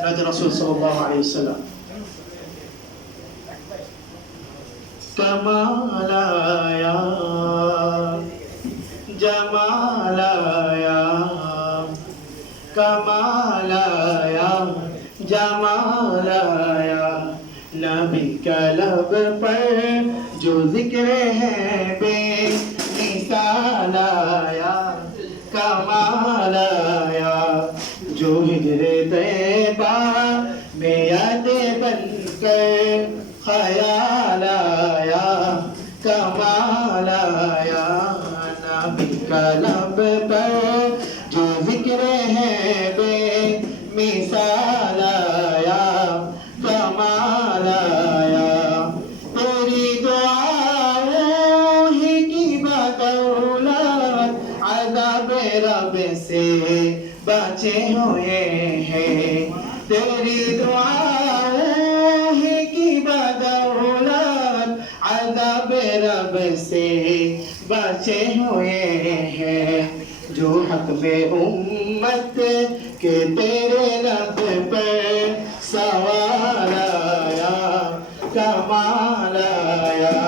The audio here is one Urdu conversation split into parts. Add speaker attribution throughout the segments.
Speaker 1: سنة الرسول صلى الله عليه وسلم. كمالايا جمالايا كمالايا جمالايا نبی کا لب پر جو ذکر ہے بے مثال آیا کمال آیا خیال آیا کمال آیا نبی کا لب پر جو ذکر ہے بے مثال آیا کمال آیا تیری دعاؤں ہی کی بدولت عذاب رب سے بچے ہوئے ہیں تیری دعاؤں ہی کی بدولت عذاب رب سے بچے ہوئے ہیں، جو حق میں امت کے تیرے رب پر سوال آیا، کمال آیا،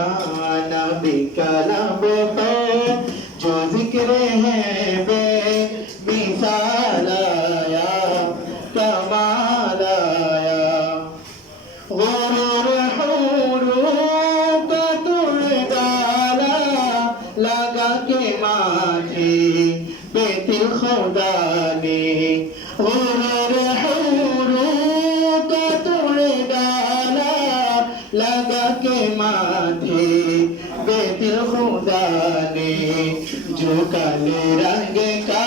Speaker 1: نبی کا رب پر ফুলের হৌরুকে তুলে ডালা লাগাকে মাথে বেদিল খুদা নে কা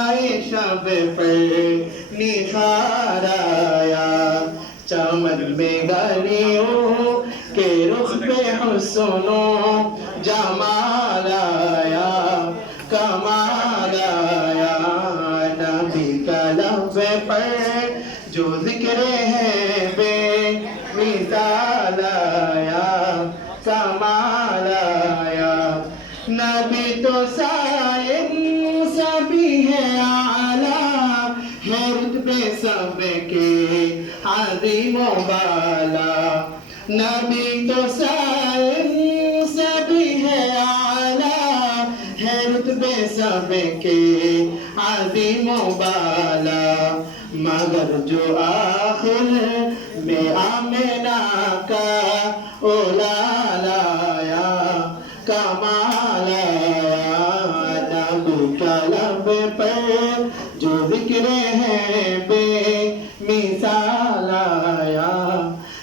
Speaker 1: فضائے شب پر نکھار آیا چمن میں گلیوں کے رخ پہ حسن جمال آیا کمال آیا نبی کا لب پر جو ذکر ہے بے مثال آیا کمال آیا نبی تو سائن ہے سب کے عظیم و بالا۔ نبی تو سائن سبھی ہے اعلیٰ۔ ہے رتبے سب کے عظیم و بالا۔ مگر جو آخر میں آمنہ کا اولا لایا کمال آیا۔ نبی کا لب پر جو ذکر ہے بے مثال آیا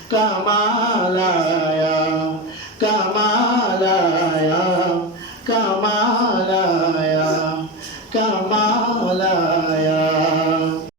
Speaker 1: کمال آیا کمال آیا۔